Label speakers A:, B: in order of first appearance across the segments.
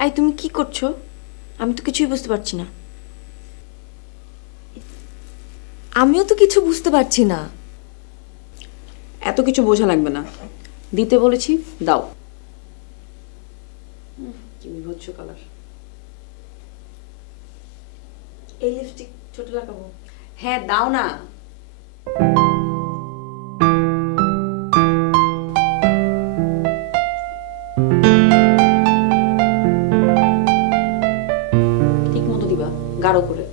A: I তুমি কি করছ? আমি তো কিছুই বুঝতে পারছি না।
B: আমিও তো কিছু বুঝতে পারছি না।
C: এত কিছু বোঝা লাগবে না। দিতে বলেছি দাও। উম, কি বিভৎস কালার
A: এই লিপস্টিক ছোট লাগাবো।
C: হ্যাঁ দাও না। গাঢ় করে।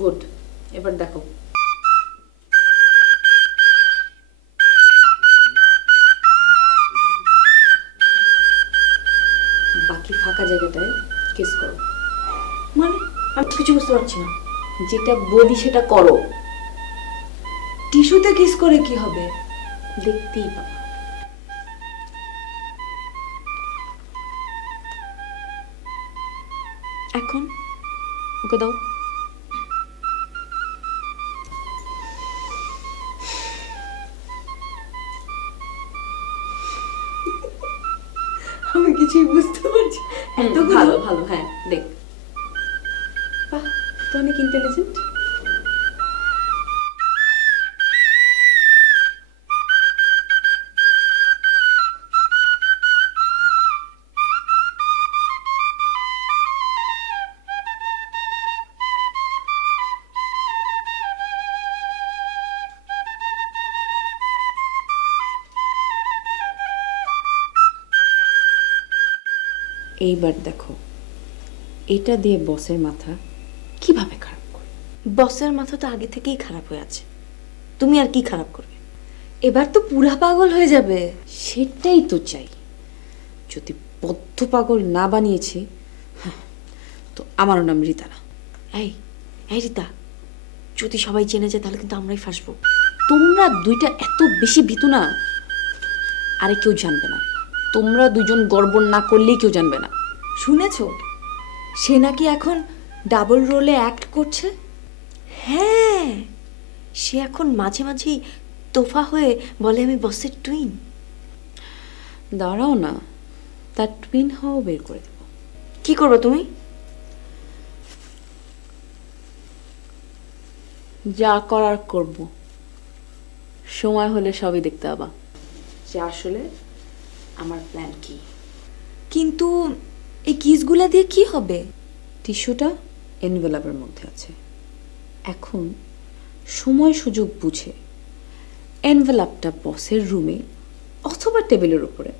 C: গুড এবার দেখো। বাকি ফাঁকা জায়গাটায় কিস করো।
A: মানে আমি কিছু বুঝতে পারছি না।
C: যেটা বলি সেটা করো।
B: টিস্যুতে কিস করে কি হবে?
C: দেখতেই পাবা।
A: এখন ওকে দাও।
B: কিছুই বুঝতে পারছি।
C: ভালো ভালো হ্যাঁ দেখ। বাহ তো অনেক ইন্টেলিজেন্ট এইবার দেখো এটা দিয়ে বসের মাথা কীভাবে খারাপ করে
A: বসের মাথা তো আগে থেকেই খারাপ হয়ে আছে। তুমি আর কি খারাপ করবে?
B: এবার তো পুরা পাগল হয়ে যাবে।
C: সেটাই তো চাই। যদি বদ্ধ পাগল না বানিয়েছি হ্যাঁ, তো আমারও নাম রীতারা
A: এই এই রিতা যদি সবাই চেনে যায় তাহলে কিন্তু আমরাই ফাঁসবো।
C: তোমরা দুইটা এত বেশি ভীতু না আরে কেউ জানবে না। তোমরা দুজন গর্ব না করলেই কেউ জানবে না।
B: শুনেছ? সে নাকি এখন ডাবল রোলে অ্যাক্ট করছে?
A: হ্যাঁ সে এখন মাঝে মাঝেই তোফা হয়ে বলে আমি বসের টুইন
C: দাঁড়াও না তার টুইন হওয়া বের করে দেবো।
A: কি করবে তুমি?
C: যা করার করব। সময় হলে সবই দেখতে পাবা। যে আসলে আমার প্ল্যান কি?
B: কিন্তু এই কিসগুলা দিয়ে কি হবে?
C: টিস্যুটা এনভেলাপের মধ্যে আছে। এখন সময় সুযোগ বুঝে এনভেলাপটা বসের রুমে অথবা টেবিলের উপরে